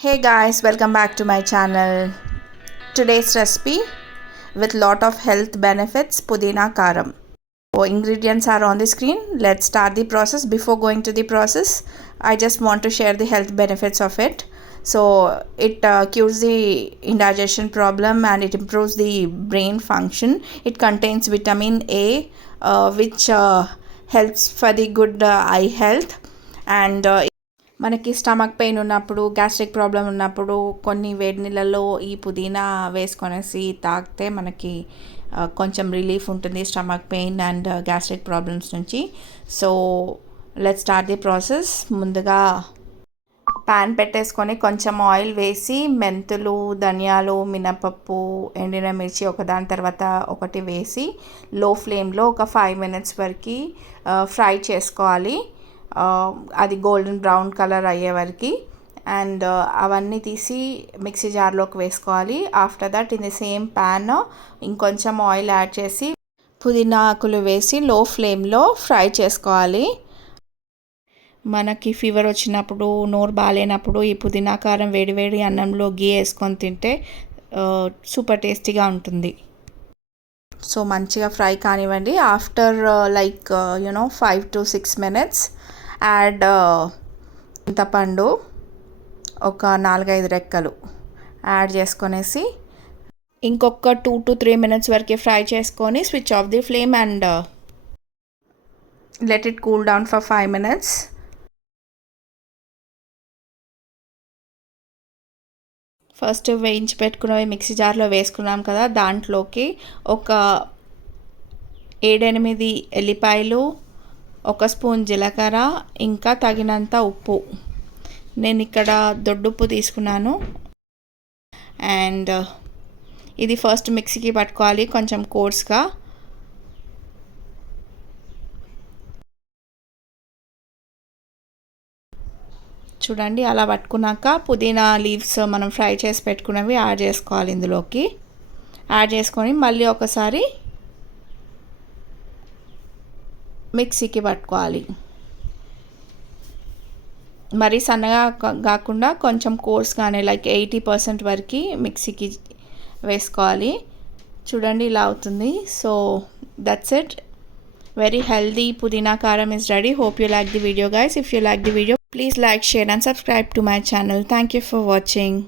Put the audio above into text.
hey guys welcome back to my channel. Today's recipe with lot of health benefits pudina karam. So ingredients are on the screen. Let's start the process. Before going to the process i just want to share the health benefits of it. So it uh, cures the indigestion problem and it improves the brain function. It contains vitamin a uh, which uh, helps for the good uh, eye health and uh, మనకి stomach pain ఉన్నప్పుడు gastric problem ఉన్నప్పుడు కొన్ని వేడి నీళ్ళల్లో ఈ పుదీనా వేసుకొనేసి తాగితే మనకి కొంచెం రిలీఫ్ ఉంటుంది stomach pain and gastric problems నుంచి. So let start the process. ముందుగా ప్యాన్ పెట్టేసుకొని కొంచెం ఆయిల్ వేసి మెంతులు ధనియాలు మినపప్పు ఎండిన మిర్చి ఒకదాని తర్వాత ఒకటి వేసి లో ఫ్లేమ్లో ఒక ఫైవ్ మినిట్స్ వరకు ఫ్రై చేసుకోవాలి. అది గోల్డెన్ బ్రౌన్ కలర్ అయ్యే వరకు. అండ్ uh, అవన్నీ తీసి మిక్సీ జార్లోకి వేసుకోవాలి. After that in the same pan ఇంకొంచెం ఆయిల్ యాడ్ చేసి పుదీనా ఆకులు వేసి లో ఫ్లేమ్లో ఫ్రై చేసుకోవాలి. మనకి ఫీవర్ వచ్చినప్పుడు నోరు బాగాలేనప్పుడు ఈ పుదీనా కారం వేడివేడి అన్నంలో గీ వేసుకొని తింటే సూపర్ టేస్టీగా ఉంటుంది. సో మంచిగా ఫ్రై కానివ్వండి. After like you know five to six minutes add చింతపండు ఒక నాలుగైదు రెక్కలు యాడ్ చేసుకొనేసి ఇంకొక టూ టు త్రీ మినిట్స్ వరకు ఫ్రై చేసుకొని switch off the flame and let it cool down for five minutes. First వేయించి పెట్టుకున్నవి మిక్సీ జార్లో వేసుకున్నాం కదా దాంట్లోకి ఒక ఏడెనిమిది ఎల్లిపాయలు ఒక స్పూన్ జీలకర్ర ఇంకా తగినంత ఉప్పు. నేను ఇక్కడ దొడ్డుప్పు తీసుకున్నాను. అండ్ ఇది ఫస్ట్ మిక్సీకి పట్టుకోవాలి కొంచెం కోర్స్గా. చూడండి అలా పట్టుకున్నాక పుదీనా లీవ్స్ మనం ఫ్రై చేసి పెట్టుకున్నవి యాడ్ చేసుకోవాలి ఇందులోకి. యాడ్ చేసుకొని మళ్ళీ ఒకసారి మిక్సీకి పట్టుకోవాలి. మరీ సన్నగా కాకుండా కొంచెం కోర్స్గానే లైక్ ఎయిటీ పర్సెంట్ వరకు మిక్సీకి వేసుకోవాలి. చూడండి ఇలా అవుతుంది. So that's it. Very healthy pudina karam is ready. Hope you like the video guys if you like the video please like share and subscribe to my channel. Thank you for watching.